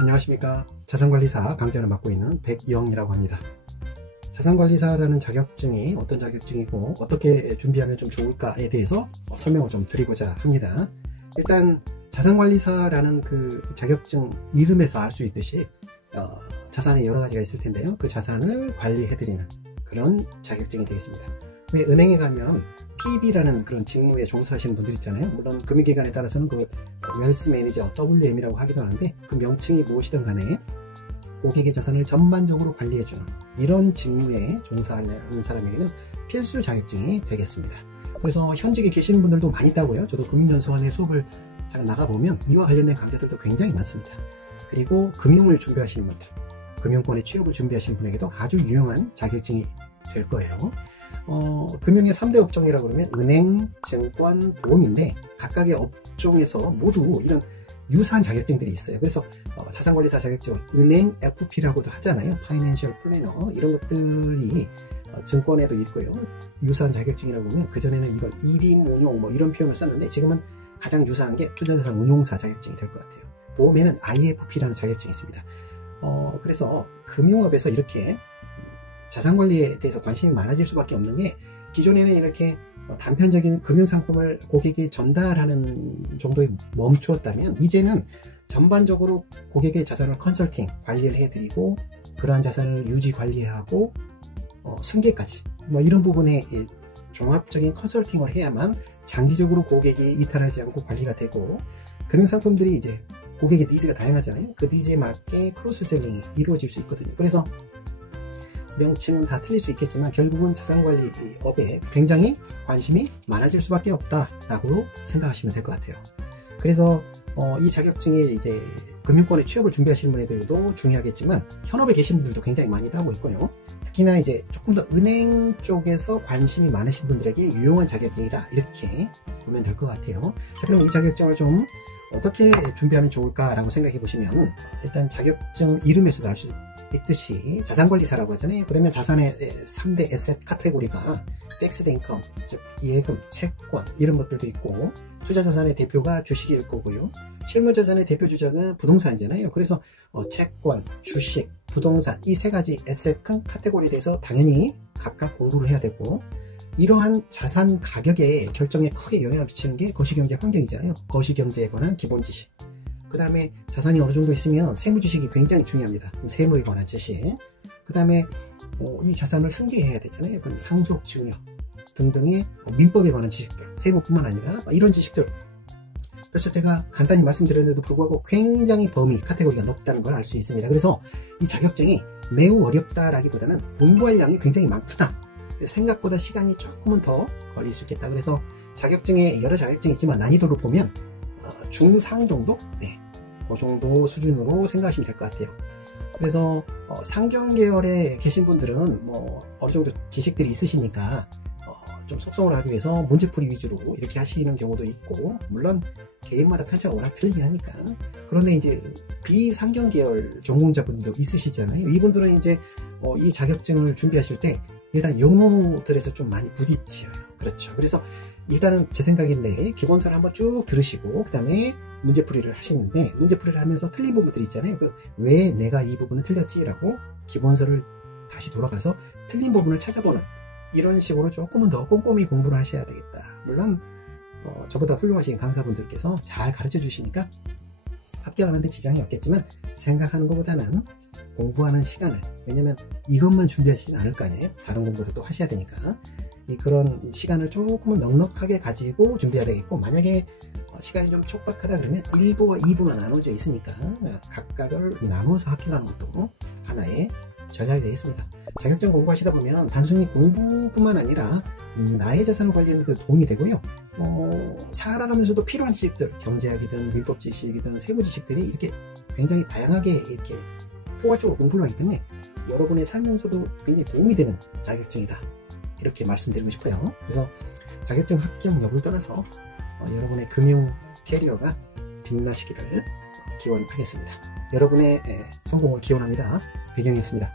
안녕하십니까. 자산관리사 강좌를 맡고 있는 백이영이라고 합니다. 자산관리사라는 자격증이 어떤 자격증이고 어떻게 준비하면 좀 좋을까에 대해서 설명을 좀 드리고자 합니다. 일단 자산관리사라는 그 자격증 이름에서 알 수 있듯이 자산이 여러 가지가 있을 텐데요. 그 자산을 관리해드리는 그런 자격증이 되겠습니다. 왜 은행에 가면 PB라는 그런 직무에 종사하시는 분들 있잖아요. 물론 금융기관에 따라서는 그 웰스 매니저 WM이라고 하기도 하는데, 그 명칭이 무엇이든 간에 고객의 자산을 전반적으로 관리해주는 이런 직무에 종사하는 사람에게는 필수 자격증이 되겠습니다. 그래서 현직에 계시는 분들도 많이 있다고요. 저도 금융연수원의 수업을 잠깐 나가보면 이와 관련된 강좌들도 굉장히 많습니다. 그리고 금융을 준비하시는 분들, 금융권의 취업을 준비하시는 분에게도 아주 유용한 자격증이 될 거예요. 금융의 3대 업종이라고 그러면 은행, 증권, 보험인데 각각의 업종에서 모두 이런 유사한 자격증들이 있어요. 그래서 자산관리사 자격증, 은행 FP라고도 하잖아요. 파이낸셜 플래너, 이런 것들이 증권에도 있고요. 유사한 자격증이라고 하면 그전에는 이걸 일임운용 뭐 이런 표현을 썼는데, 지금은 가장 유사한 게 투자자산 운용사 자격증이 될 것 같아요. 보험에는 IFP라는 자격증이 있습니다. 그래서 금융업에서 이렇게 자산관리에 대해서 관심이 많아질 수밖에 없는 게, 기존에는 이렇게 단편적인 금융상품을 고객이 전달하는 정도에 멈추었다면, 이제는 전반적으로 고객의 자산을 컨설팅, 관리를 해드리고 그러한 자산을 유지 관리하고 승계까지 뭐 이런 부분에 종합적인 컨설팅을 해야만 장기적으로 고객이 이탈하지 않고 관리가 되고, 금융상품들이 이제 고객의 니즈가 다양하잖아요. 그 니즈에 맞게 크로스셀링이 이루어질 수 있거든요. 그래서 명칭은 다 틀릴 수 있겠지만 결국은 자산관리업에 굉장히 관심이 많아질 수밖에 없다라고 생각하시면 될 것 같아요. 그래서 이 자격증이 이제 금융권의 취업을 준비하시는 분들도 중요하겠지만 현업에 계신 분들도 굉장히 많이 따고 있고요. 특히나 이제 조금 더 은행 쪽에서 관심이 많으신 분들에게 유용한 자격증이다, 이렇게 보면 될 것 같아요. 자, 그럼 이 자격증을 좀 어떻게 준비하면 좋을까라고 생각해 보시면, 일단 자격증 이름에서도 알 수 있듯이 자산관리사라고 하잖아요. 그러면 자산의 3대 에셋 카테고리가 픽스드 인컴, 즉 예금, 채권 이런 것들도 있고, 투자자산의 대표가 주식일 거고요. 실무자산의 대표 주작은 부동산이잖아요. 그래서 채권, 주식, 부동산 이 세 가지 에셋 큰 카테고리에 대해서 당연히 각각 공부를 해야 되고, 이러한 자산 가격의 결정에 크게 영향을 미치는 게 거시경제 환경이잖아요. 거시경제에 관한 기본 지식, 그 다음에 자산이 어느 정도 있으면 세무 지식이 굉장히 중요합니다. 세무에 관한 지식, 그 다음에 이 자산을 승계해야 되잖아요. 그럼 상속 증여 등등의 민법에 관한 지식들, 세무뿐만 아니라 이런 지식들, 그래서 제가 간단히 말씀드렸는데도 불구하고 굉장히 범위, 카테고리가 높다는 걸 알 수 있습니다. 그래서 이 자격증이 매우 어렵다라기보다는 공부할 양이 굉장히 많구나, 생각보다 시간이 조금은 더 걸릴 수 있겠다. 그래서 자격증에 여러 자격증이 있지만 난이도를 보면 중상 정도? 네, 그 정도 수준으로 생각하시면 될 것 같아요. 그래서 상경 계열에 계신 분들은 뭐 어느 정도 지식들이 있으시니까 좀 속성을 하기 위해서 문제풀이 위주로 이렇게 하시는 경우도 있고, 물론 개인마다 편차가 워낙 틀리긴 하니까. 그런데 이제 비상경 계열 전공자분들도 있으시잖아요. 이분들은 이제 이 자격증을 준비하실 때 일단 용어들에서 좀 많이 부딪혀요. 그렇죠. 그래서 일단은 제 생각인데 기본서를 한번 쭉 들으시고 그 다음에 문제풀이를 하시는데, 문제풀이를 하면서 틀린 부분들 있잖아요. 왜 내가 이 부분을 틀렸지라고 기본서를 다시 돌아가서 틀린 부분을 찾아보는, 이런 식으로 조금은 더 꼼꼼히 공부를 하셔야 되겠다. 물론 저보다 훌륭하신 강사분들께서 잘 가르쳐 주시니까 합격하는데 지장이 없겠지만, 생각하는 것보다는 공부하는 시간을, 왜냐면 이것만 준비하시진 않을 거 아니에요. 다른 공부도 또 하셔야 되니까 그런 시간을 조금은 넉넉하게 가지고 준비해야 되겠고, 만약에 시간이 좀 촉박하다 그러면 1부와 2부로 나눠져 있으니까 각각을 나눠서 합격하는 것도 하나의 전략이 되겠습니다. 자격증 공부하시다 보면 단순히 공부뿐만 아니라 나의 자산을 관리하는 데 도움이 되고요. 살아가면서도 필요한 지식들, 경제학이든 민법 지식이든 세무 지식들이 이렇게 굉장히 다양하게 이렇게 포괄적으로 공부를 하기 때문에 여러분의 살면서도 굉장히 도움이 되는 자격증이다, 이렇게 말씀드리고 싶어요. 그래서 자격증 합격 여부를 떠나서 여러분의 금융 캐리어가 빛나시기를 기원하겠습니다. 여러분의 성공을 기원합니다. 백영이었습니다.